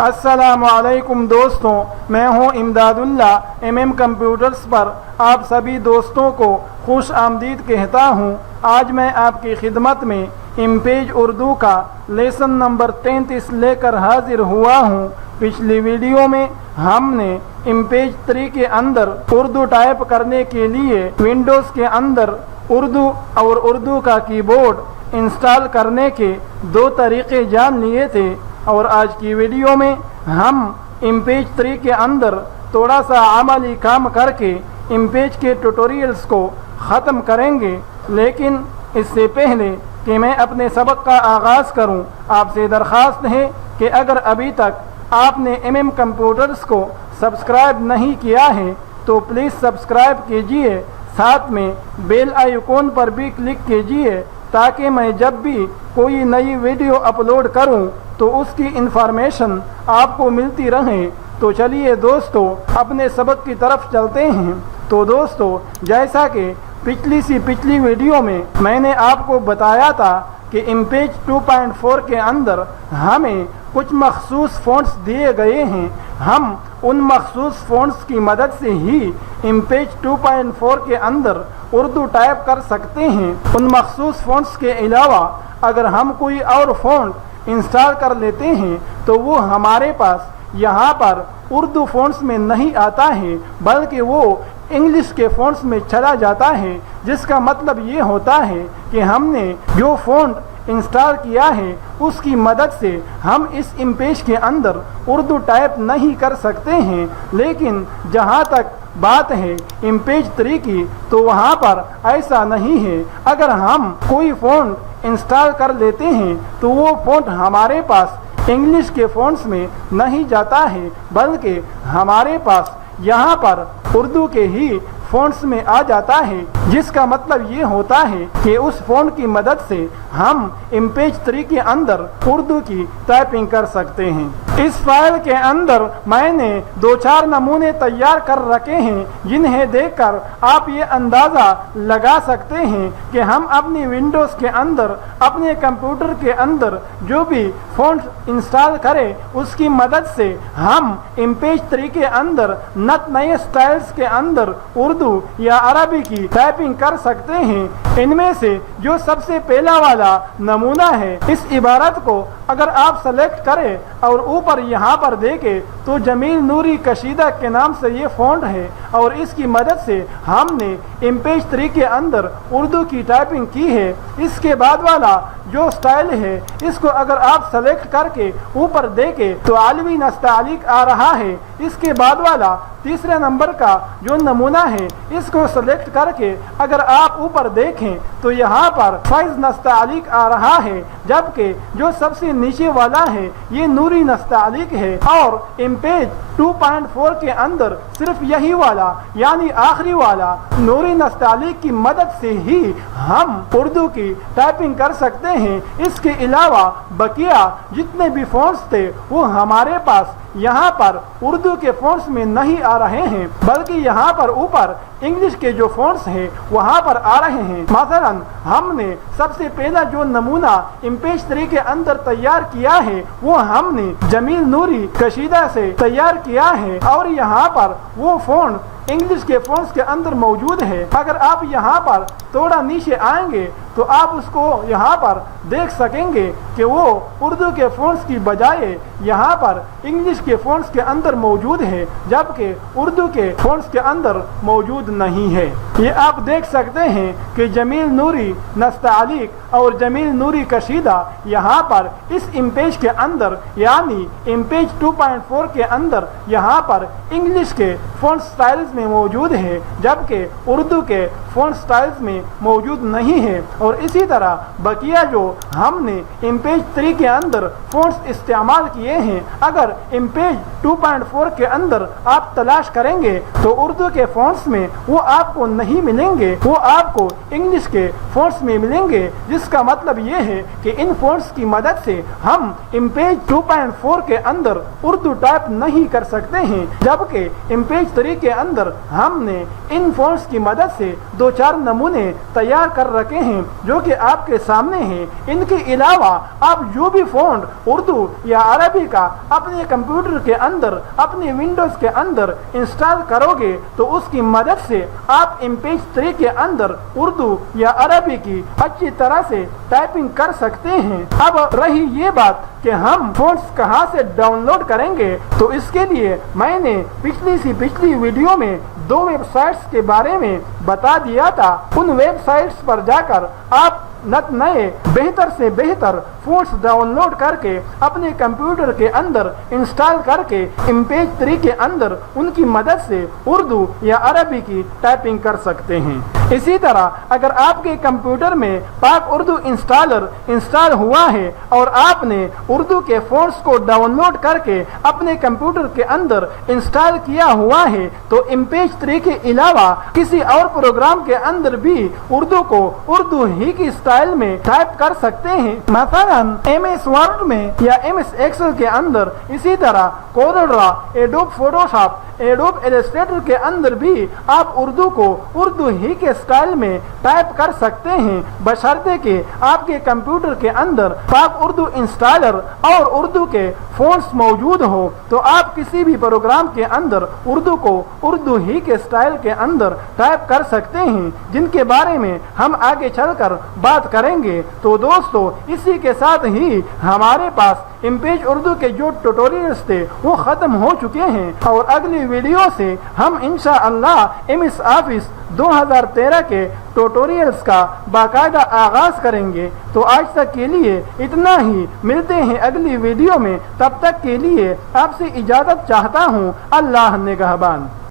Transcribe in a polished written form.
السلام علیکم دوستوں، میں ہوں امداداللہ MM کمپیوٹرز پر آپ سبھی دوستوں کو خوش آمدید کہتا ہوں۔ آج میں آپ کی خدمت میں امپیج اردو کا لیسن نمبر 33 لے کر حاضر ہوا ہوں۔ پچھلی ویڈیو میں ہم نے امپیج 3 کے اندر اردو ٹائپ کرنے کے لیے ونڈوز کے اندر اردو اور اردو کا کی بورڈ انسٹال کرنے کے 2 طریقے جان لیے تھے، اور آج کی ویڈیو میں ہم امپیج 3 کے اندر تھوڑا سا عملی کام کر کے امپیج کے ٹیوٹوریلز کو ختم کریں گے۔ لیکن اس سے پہلے کہ میں اپنے سبق کا آغاز کروں، آپ سے درخواست ہے کہ اگر ابھی تک آپ نے MM کمپیوٹرز کو سبسکرائب نہیں کیا ہے تو پلیز سبسکرائب کیجئے، ساتھ میں بیل آئیکن پر بھی کلک کیجئے تاکہ میں جب بھی کوئی نئی ویڈیو اپلوڈ کروں تو اس کی انفارمیشن آپ کو ملتی رہے۔ تو چلیے دوستو اپنے سبق کی طرف چلتے ہیں۔ تو دوستو جیسا کہ پچھلی ویڈیو میں میں نے آپ کو بتایا تھا کہ امپیج 2.4 کے اندر ہمیں کچھ مخصوص فونٹس دیے گئے ہیں، ہم ان مخصوص فونٹس کی مدد سے ہی امپیج 2.4 کے اندر اردو ٹائپ کر سکتے ہیں۔ ان مخصوص فونٹس کے علاوہ اگر ہم کوئی اور فونٹ انسٹال کر لیتے ہیں تو وہ ہمارے پاس یہاں پر اردو فونٹس میں نہیں آتا ہے، بلکہ وہ انگلش کے فونٹس میں چلا جاتا ہے، جس کا مطلب یہ ہوتا ہے کہ ہم نے جو فونٹ انسٹال کیا ہے اس کی مدد سے ہم اس امپیج کے اندر اردو ٹائپ نہیں کر سکتے ہیں۔ لیکن جہاں تک بات ہے امپیج 3 کی تو وہاں پر ایسا نہیں ہے۔ اگر ہم کوئی فونٹ انسٹال کر لیتے ہیں تو وہ فونٹ ہمارے پاس انگلش کے فونٹس میں نہیں جاتا ہے، بلکہ ہمارے پاس یہاں پر اردو کے ہی فونٹس میں آ جاتا ہے، جس کا مطلب یہ ہوتا ہے کہ اس فونٹ کی مدد سے ہم امپیج 3 کے اندر اردو کی ٹائپنگ کر سکتے ہیں۔ اس فائل کے اندر میں نے 2-4 نمونے تیار کر رکھے ہیں، جنہیں دیکھ کر آپ یہ اندازہ لگا سکتے ہیں کہ ہم اپنی ونڈوز کے اندر اپنے کمپیوٹر کے اندر جو بھی فونٹ انسٹال کرے اس کی مدد سے ہم امپیج 3 کے اندر نئے سٹائلز کے اندر اردو یا عربی کی ٹائپنگ کر سکتے ہیں۔ ان میں سے جو سب سے پہلا والا نمونہ ہے، اس عبارت کو اگر آپ سلیکٹ کریں اور اوپر یہاں پر دیکھیں تو جمیل نوری کشیدہ کے نام سے یہ فونٹ ہے، اور اس کی مدد سے ہم نے امپیج 3 کے اندر اردو کی ٹائپنگ کی ہے۔ اس کے بعد والا جو سٹائل ہے اس کو اگر آپ سلیکٹ کر کے اوپر دیکھیں تو علوی نستعلیق آ رہا ہے۔ اس کے بعد والا تیسرے نمبر کا جو نمونہ ہے اس کو سلیکٹ کر کے اگر آپ اوپر دیکھیں تو یہاں پر فیض نستعلیق آ رہا ہے، جبکہ جو سب سے نیچے والا ہے یہ نوری نستعلیق ہے۔ اور امپیج 2.4 کے اندر صرف یہی والا یعنی آخری والا نوری نستعلیق کی مدد سے ہی ہم اردو کی ٹائپنگ کر سکتے ہیں۔ اس کے علاوہ بقیہ جتنے بھی فونٹس تھے وہ ہمارے پاس یہاں پر اردو کے فونٹس میں نہیں آ رہے ہیں، بلکہ یہاں پر اوپر انگلش کے جو فونٹس ہیں وہاں پر آ رہے ہیں۔ مثلا ہم نے سب سے پہلا جو نمونہ امپیج 3 کے اندر تیار کیا ہے وہ ہم نے جمیل نوری کشیدہ سے تیار کیا ہے، اور یہاں پر وہ فونٹ انگلش کے فونٹس کے اندر موجود ہے۔ اگر آپ یہاں پر تھوڑا نیچے آئیں گے تو آپ اس کو یہاں پر دیکھ سکیں گے کہ وہ اردو کے فونٹس کی بجائے یہاں پر انگلش کے فونٹس کے اندر موجود ہے، جبکہ اردو کے فونٹس کے اندر موجود نہیں ہے۔ یہ آپ دیکھ سکتے ہیں کہ جمیل نوری نستعلیق اور جمیل نوری کشیدہ یہاں پر اس امپیج کے اندر یعنی امپیج 2.4 کے اندر یہاں پر انگلش کے فونٹ سٹائلز میں موجود ہے، جبکہ اردو کے فونٹ سٹائلز میں موجود نہیں ہے۔ اور اسی طرح بقیہ جو ہم نے امپیج 3 کے اندر فونٹس استعمال کیے ہیں، اگر امپیج 2.4 کے اندر آپ تلاش کریں گے تو اردو کے فونٹس میں وہ آپ کو نہیں ملیں گے، وہ آپ کو انگلش کے فونٹس میں ملیں گے، جس کا مطلب یہ ہے کہ ان فونٹس کی مدد سے ہم امپیج 2.4 کے اندر اردو ٹائپ نہیں کر سکتے ہیں، جبکہ امپیج 3 کے اندر اندر ہم نے ان فونٹس کی مدد سے 2-4 نمونے تیار کر رکھے ہیں جو کہ آپ کے سامنے ہیں۔ ان کے علاوہ آپ جو بھی فونٹ اردو یا عربی کا اپنے کمپیوٹر کے اندر اپنے ونڈوز کے اندر انسٹال کرو گے تو اس کی مدد سے آپ ایم-پیج 3 کے اندر اردو یا عربی کی اچھی طرح سے ٹائپنگ کر سکتے ہیں۔ اب رہی یہ بات کہ ہم فونٹس کہاں سے ڈاؤن لوڈ کریں گے، تو اس کے لیے میں نے پچھلی ویڈیو میں 2 ویب سائٹس کے بارے میں بتا دیا تھا۔ ان ویب سائٹس پر جا کر آپ نئے بہتر سے بہتر فونٹس ڈاؤن لوڈ کر کے اپنے کمپیوٹر کے اندر انسٹال کر کے ایم-پیج 3 کے اندر ان کی مدد سے اردو یا عربی کی ٹائپنگ کر سکتے ہیں۔ اسی طرح اگر آپ کے کمپیوٹر میں پاک اردو انسٹالر انسٹال ہوا ہے اور آپ نے اردو کے فونٹس کو ڈاؤن لوڈ کر کے اپنے کمپیوٹر کے اندر انسٹال کیا ہوا ہے تو ایم-پیج 3 کے علاوہ کسی اور پروگرام کے اندر بھی اردو کو اردو ہی کی اسٹائل میں ٹائپ کر سکتے ہیں، مثلا ایم ایس ورڈ میں یا ایم ایس ایکسل کے اندر۔ اسی طرح کوڈرا، ایڈوب فوٹوشاپ، ایڈوب ایلسٹریٹر کے اندر بھی آپ اردو کو اردو ہی کے اسٹائل میں ٹائپ کر سکتے ہیں، بشرطے کہ آپ کے کمپیوٹر کے اندر پاک اردو انسٹالر اور اردو کے فونٹس موجود ہو تو آپ کسی بھی پروگرام کے اندر اردو کو اردو ہی کے اسٹائل کے اندر ٹائپ کر سکتے ہیں، جن کے بارے میں ہم آگے چل کر بات کریں گے۔ تو دوستو، اسی کے ساتھ ہی ہمارے پاس ایم-پیج اردو کے جو ٹیوٹوریلز تھے وہ ختم ہو چکے ہیں، اور اگلی ویڈیو سے ہم انشاءاللہ ایم ایس آفس 2013 کے ٹیوٹوریلز کا باقاعدہ آغاز کریں گے۔ تو آج تک کے لیے اتنا ہی، ملتے ہیں اگلی ویڈیو میں، تب تک کے لیے آپ سے اجازت چاہتا ہوں۔ اللہ نگہبان۔